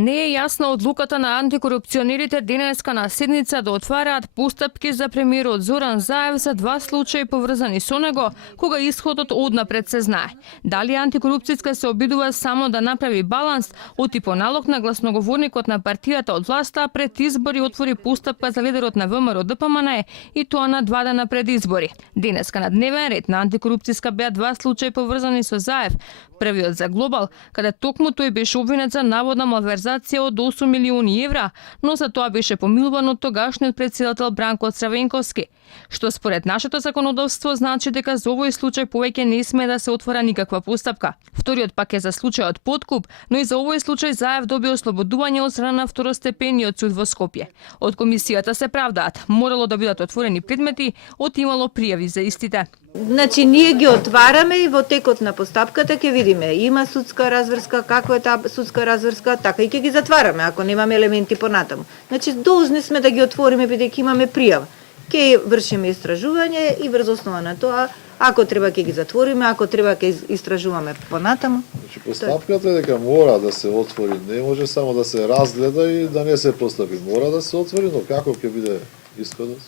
Не е јасна одлуката на антикорупционерите денеска на седница да отвараат постапки за премиерот Зоран Заев за два случаи поврзани со него, кога исходот однапред се знае. Дали антикорупцијска се обидува само да направи баланс, оти по налог на гласноговорникот на партијата од власта пред избори отвори постапка за лидерот на ВМРО ДПМН и тоа на 2 дена пред избори. Денеска на дневен ред на антикорупцијска беа два случаи поврзани со Заев. Првиот за Глобал, каде токму тој беше обвинет за наводна малверзација од 8 милиони евра, но за тоа беше помилуван од тогашниот претседател Бранко Црвенковски, што според нашето законодавство значи дека за овој случај повеќе не сме да се отвора никаква постапка. Вториот пак е за случајот подкуп, но и за овој случај Заев доби ослободување од страна на второстепениот суд во Скопје. Од комисијата се правдаат, морало да бидат отворени предмети, имало пријави за истите. Значи, ние ги отвараме и во текот на постапката ќе видиме има судска разврска, како е таа судска разврска, така и ќе ги затвараме ако немаме елементи понатаму. Значи, должни сме да ги отвориме бидејќи имаме пријава. Ќе вршиме истражување и врз основа на тоа, ако треба ќе ги затвориме, ако треба ќе истражуваме понатаму. Значи, постапката е дека мора да се отвори, не може само да се разгледа и да не се постапи. Мора да се отвори, но како ќе биде исходот?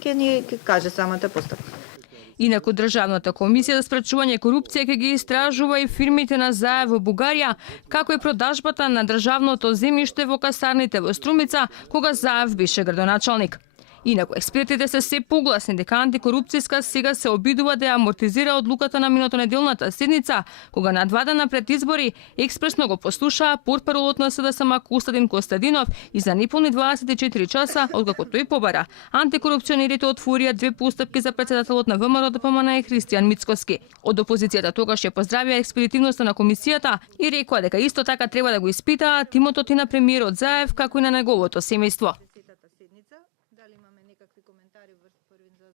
Ќе ни каже самата постапка. Инаку Државната комисија за спречување корупција ќе ги истражува и фирмите на Заев во Бугарија, како и продажбата на државното земјиште во касарните во Струмица, кога Заев беше градоначалник. Инаку експертите се се погласни дека антикорупцијска сега се обидува да ја амортизира одлуката на минатонеделната седница, кога на 2 дена пред избори експресно го послушаа портпаролот на СДСМ Костадин Костадинов и за неполни 24 часа, откако тој побара, антикорупционерите отворија две постапки за претседателот на ВМРО ДПМН Христијан Мицкоски. Од опозицијата тогаш ја поздравија експедитивноста на комисијата и рекоа дека исто така треба да го испитаат имотот и на премиерот Заев, како и на неговото семејство.